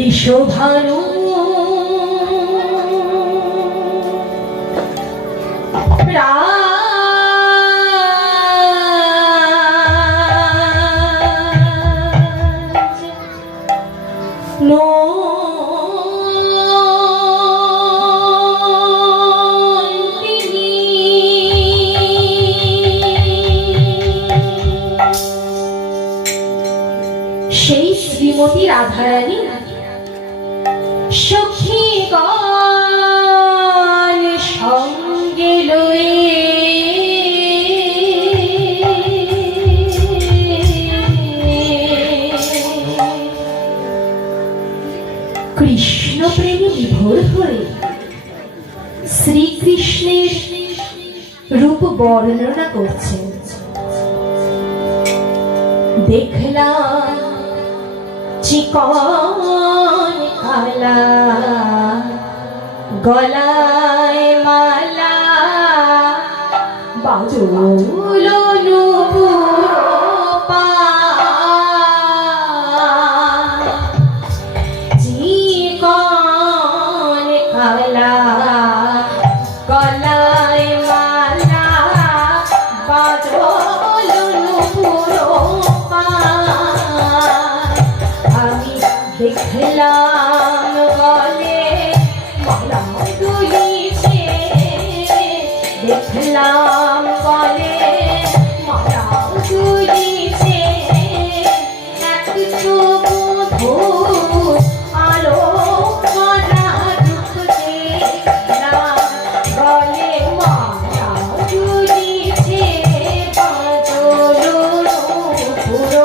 বৃষভানু রাজ সেই শ্রীমতী রাধারানী সখী সঙ্গে লয়ে কৃষ্ণ বিভোর হয়ে শ্রীকৃষ্ণের রূপ বর্ণনা করছেন দেখলাম চিকন কালা গলায় মালা বাজলো নুপুর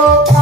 Oh.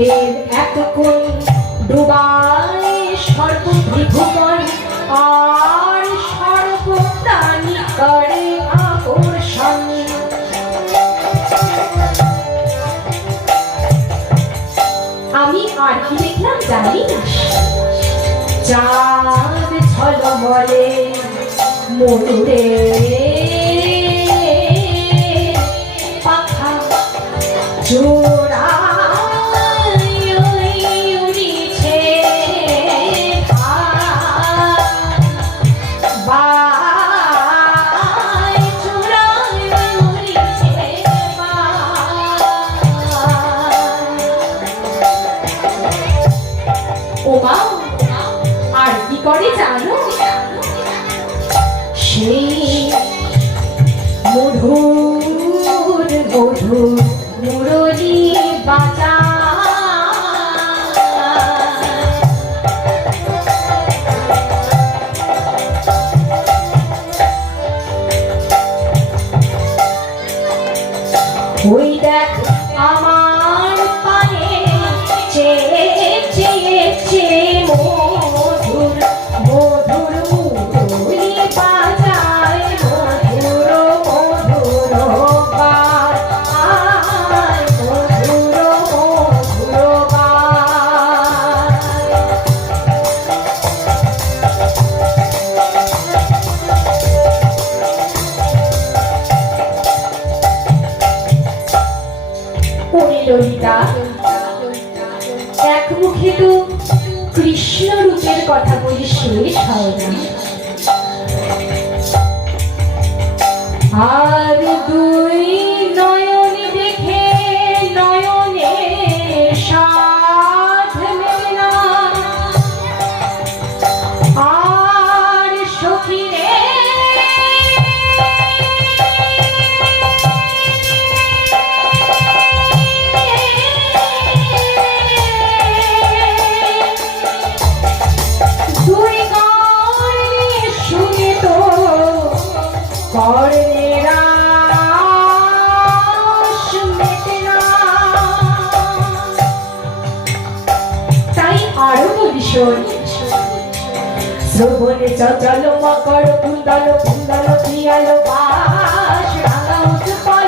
এক কোণ ডুবায় সর্বত্রিভুবন আর সর্বপ্রাণী করে আকর্ষণ। আমি আর কি দেখলাম জানিস? চাঁদ ঝলমলে মধুরে পাখা জোড়া ওমা আর কি করে জানো? সেই মধুর মধুর মুরলি বাজা এক মুখে তো কৃষ্ণ রূপের কথা বলি শেষ হয় না আর দূর বলি চঞ্চল মকর কুন্দল কুন্দল পিয়াল বাস রাঙা উৎপল